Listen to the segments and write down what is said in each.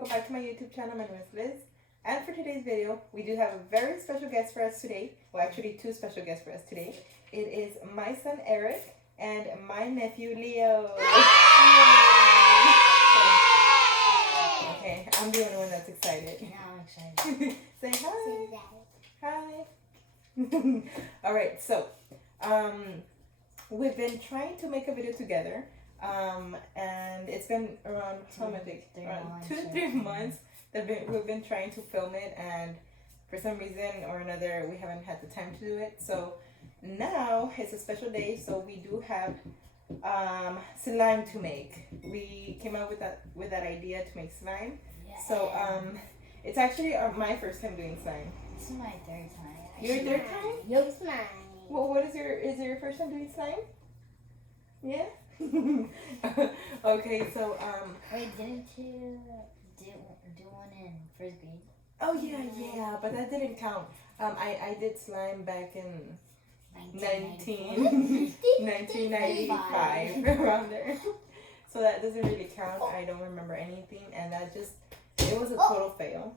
welcome back to my YouTube channel. My name is Liz, and for today's video we do have a very special guest for us today. Well, actually two special guests for us today. It is my son Eric and my nephew Leo. Okay, I'm the only one that's excited. Yeah, I'm excited. Say hi. Hi. Alright, so we've been trying to make a video together. And it's been around around 2 to 3 months that we've been trying to film it, and for some reason or another we haven't had the time to do it. So now it's a special day, so we do have slime to make. We came up with that idea to make slime. Yeah. So it's actually my first time doing slime. This is my third time. Your third time? Yep. Slime. Well, what is your first time doing slime? Yeah. Okay, so Wait, didn't you do one in first grade? oh yeah, but that didn't count. I did slime back in 1995 around there, so that doesn't really count. I don't remember anything, and it was a total fail.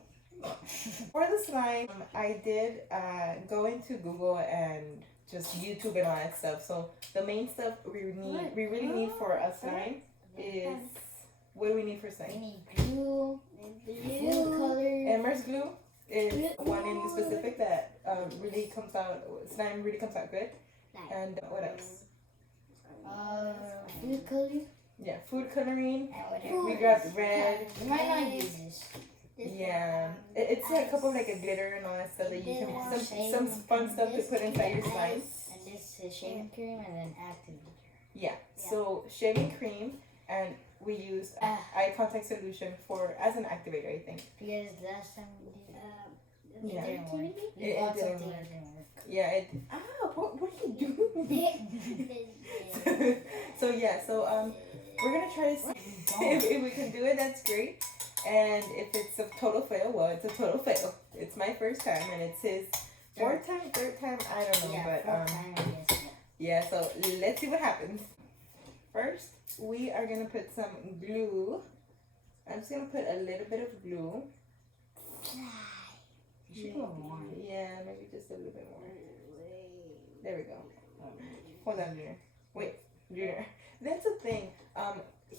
For the slime, I did go into Google and just YouTube and all that stuff. So the main stuff we really need for a slime is, what do we need for slime? We need glue, food color. Elmer's glue is one in specific that really comes out. Slime really comes out good. And what else? Food color. Yeah, food coloring. And We grabbed red. you might not use this. Yeah, it's a couple of like a glitter and all that stuff that you can some fun stuff to put inside your slime. And this is shaving cream and then activator. Yeah, so shaving cream, and we used eye contact solution as an activator, I think. Because last time we did Yeah. it didn't work. You It bought didn't something work. that didn't work. Yeah, what are you doing? So we're gonna try to see if we can do it. That's great. And if it's a total fail, well, it's a total fail. It's my first time, and it's his third time. I don't know, Yeah, but fourth time, I guess. yeah. So let's see what happens. First, we are gonna put some glue. I'm just gonna put a little bit of glue. You should put more. Yeah, maybe just a little bit more. There we go. Hold on, Junior. Wait, Junior. That's the thing.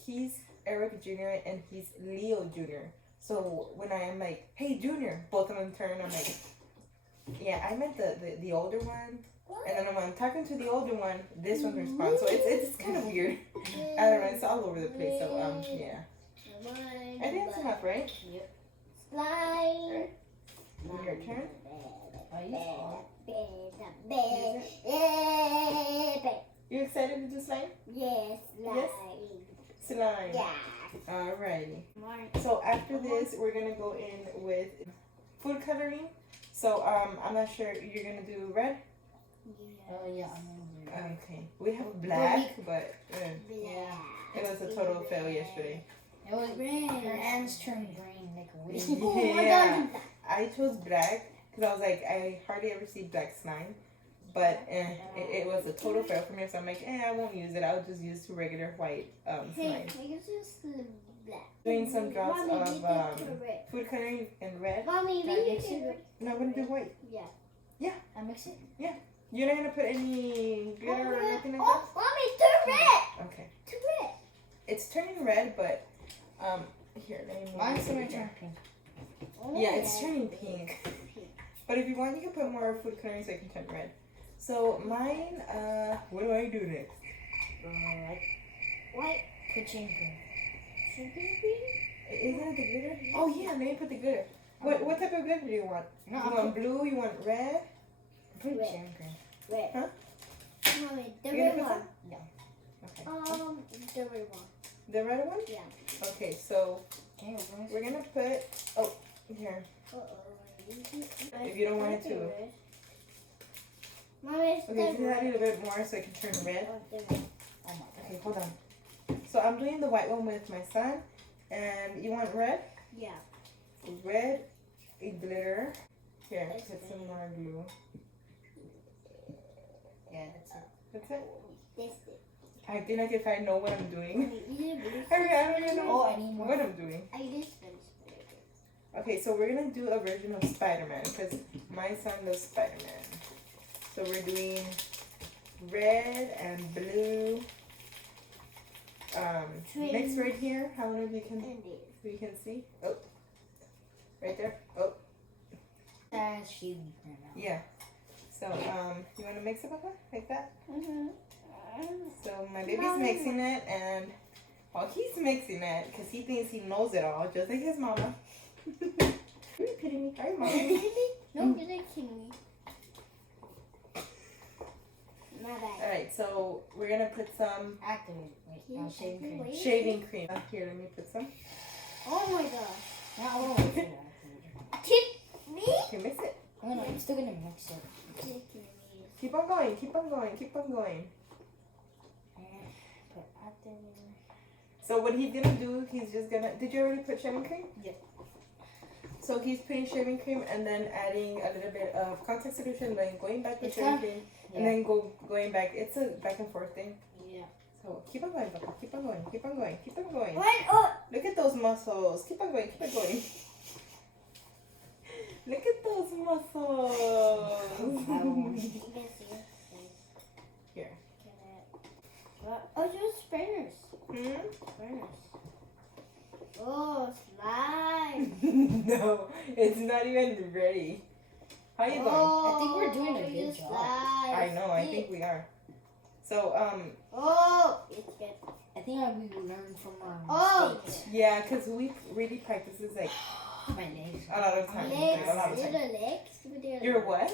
He's Eric Jr. and he's Leo Jr. So when I am like, hey Junior, both of them turn. I'm like, yeah, I meant the older one. And then when I'm talking to the older one, this one responds. So it's kind of weird. I don't know. It's all over the place. So yeah. I think it's enough, right? Yep. Right. Your turn. You excited to do slime? Yes, Yes? Slime. Yeah. Alrighty. So after this, we're gonna go in with food coloring. So I'm not sure, you're gonna do red? Oh yeah, I'm gonna do it. Okay. We have black, but Yeah. it was a total fail yesterday. It was green. Her hands turned green like a weed. Yeah. I chose black because I was like, I hardly ever see black slime. But it was a total fail for me, so I'm like, I won't use it. I'll just use regular white slime. Doing some drops of food coloring in red. Mommy, Can I mix it? No, I'm gonna do white. I mix it. You're not gonna put any glitter or anything like Oh, Mommy, turn red. that? Okay. Turn red. It's turning red, but here, let me move Mine's this gonna over here. turn pink. Yeah, it's turning pink. But if you want, you can put more food coloring so it can turn red. So mine, what do I do next? White. Put shaving cream. Isn't it the glitter? Oh yeah, let me put the glitter. What type of glitter do you want? No, You want blue? You want red? Put Red. shaving cream. Red. Huh? Mommy, the You gonna red put one. Okay. The red one. The red one? Yeah. Okay, so Can you open we're this? gonna put. Oh, here. If you don't want it to. Mommy, it's Okay, the do that a red. little bit more so it can turn red. Oh, the red. Oh my god. Okay, hold on. So I'm doing the white one with my son, and you want red? Yeah. Red, a glitter. Here, That's put some more glue. Yeah, that's it. That's it. That's it. Acting like if I know what I'm doing. Mommy, you did blue. I don't even know Oh, I need more. what I'm doing. I did spin spray. Okay, so we're gonna do a version of Spider-Man because my son does Spider-Man. So we're doing red and blue. Mixed right here. How many of you can see? Oh, right there. Oh, Shooting right now. yeah. So you want to mix it, Papa? Like that? Mhm. So my baby's mixing it, and while he's mixing it, because he thinks he knows it all, just like his mama. Are you kidding me? Are you mama? No, you're not kidding me. My bad. Alright, so we're gonna put some Activate. Wait, shaving cream. Wait. shaving cream. Here, let me put some. Oh my gosh. Not all of it. Activate. Kick me? Okay, mix it. Oh no, I'm still gonna mix it. Kick me. Keep on going, keep on going, keep on going. Put activate. So what he's gonna do, he's just gonna. Did you already put shaving cream? Yep. So he's putting shaving cream and then adding a little bit of contact solution, then going back with It's shaving not- cream, Yeah. and then going back. It's a back and forth thing. Yeah. So keep on going, Papa. Keep on going. Keep on going. Keep on going. One up. Look at those muscles. Keep on going. Keep on going. Look at those muscles. You can see it. Here. Oh, just spinners. Hmm? Spinners. Oh, slime. No, it's not even ready. How you going? I think we're doing a good job. I know. I think we are. So Oh, it's good. I think we learned from our Oh. mistakes. yeah, cause we really practice this like My legs. a lot of times. Legs. Like, a lot of Little times. legs. Little Your what?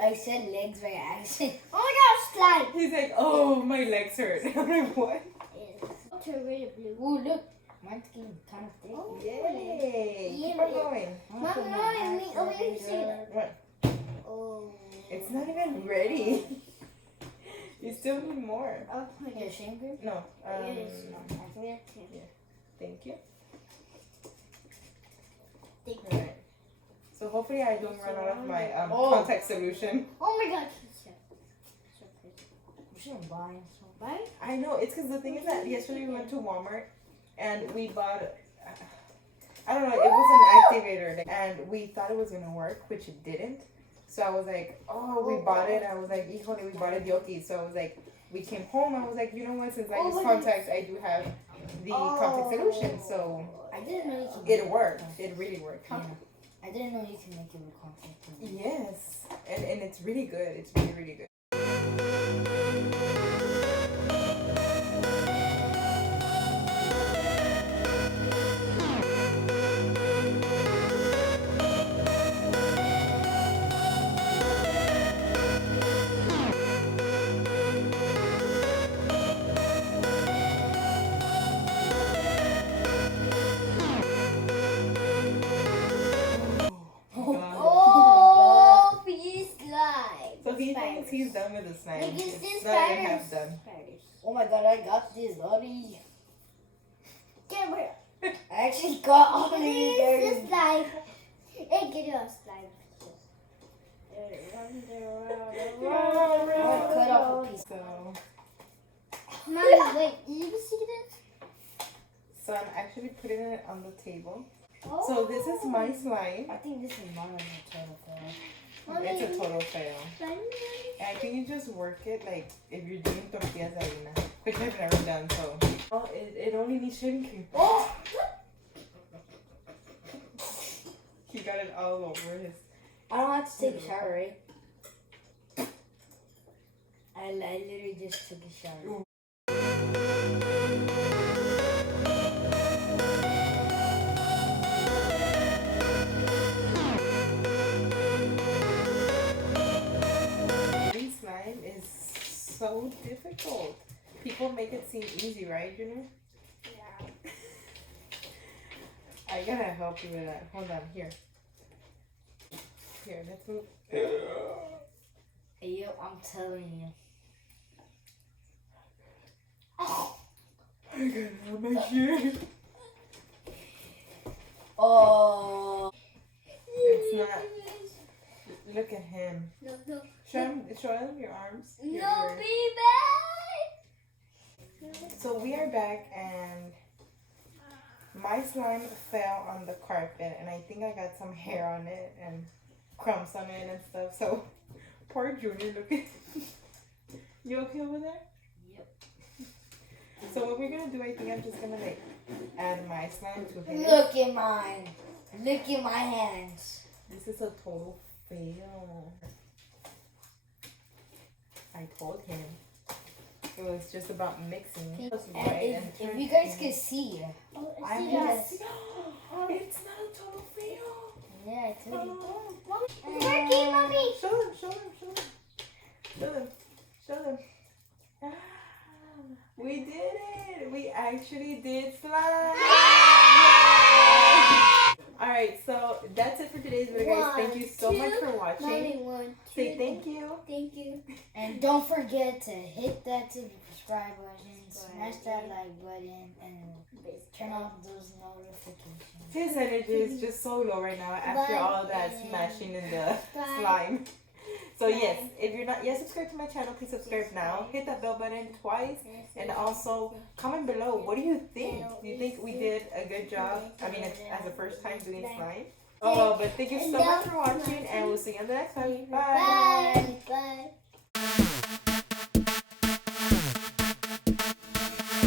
I said legs by accident. Oh my gosh, slime. He's like, oh, my legs hurt. I'm like, what? It's to red blue. Ooh, look. Mine's getting kind of thick. Oh. Yay! Keep Yeah. on going. I'm Mom, gonna put no, my I mean, oh, back wait, see there. that. What? Oh. It's not even ready. You still need more. Oh, my Here, gosh. shame cream. No. Yes. Activate. Thank you. Thank you. Alright. So hopefully I don't run out of my Oh. contact solution. Oh my god. So pretty. We shouldn't buy some. Right? I know, it's because the thing is that yesterday we went to Walmart and we bought, I don't know, it was an activator and we thought it was going to work, which it didn't. So I was like, oh, we bought it. I was like, híjole, we bought it yoki. So I was like, we came home. I was like, you know what, since I use contacts, I do have the contact solution. So I didn't know you could. it worked. It really worked. Huh? Yeah. I didn't know you can make it with contact. Yes. And it's really good. It's really, really good. Oh, please slime. So he thinks he's done with the slime. Like, It's this not even spiders. half done. Spiders. Oh my god, I got this, Lottie. Get rid I actually got all of you Please, guys. slime. Hey, get your slime. I'm gonna cut off a piece. So, Mommy, wait, did you see this? so I'm actually putting it on the table. Oh. So this is my slime. I think this is mine a total fail. Mommy, It's a total fail. slime. And I think you just work it like if you're doing tortillas de harina, which I've never done. So it only needs shaving cream. Oh. He got it all over his. I don't have to take a shower, right? I literally just took a shower. Doing slime is so difficult. People make it seem easy, right, Junior? Yeah. I gotta help you with that. Hold on, here. Here, let's move. Hey, yo, I'm telling you. I gotta have my shit. Oh. It's not. Look at him. No, no. Show him your arms. No, Your- baby. So we are back and my slime fell on the carpet, and I think I got some hair on it and crumbs on it and stuff. So poor Junior, look at you okay over there? Yep. So what we're gonna do, I think I'm just gonna like add my slime to his. Look at mine. Look at my hands. This is a total fail. I told him it was just about mixing. It was And right if, and if turned you guys pink. could see, Oh, I see mean, that? it's not a total fail. yeah, I told you. Mommy, it's working, mommy. Show them, show them, show them. Show them, show them. Ah, we did it. We actually did slime. Alright, so that's it for today's video, guys. Thank you so much for watching. Mommy, 1, 2. Say thank you. Thank you. And don't forget to hit that subscribe button, smash that like button, and turn on those notifications. His energy is just so low right now after all that smashing in the slime. So yes, if you're not yet subscribed to my channel, please subscribe now. Hit that bell button twice, and also comment below. What do you think? Do you think we did a good job? I mean, as a first time doing slime. Oh, but thank you so much for watching, and we'll see you on the next one. Bye. Bye. Bye.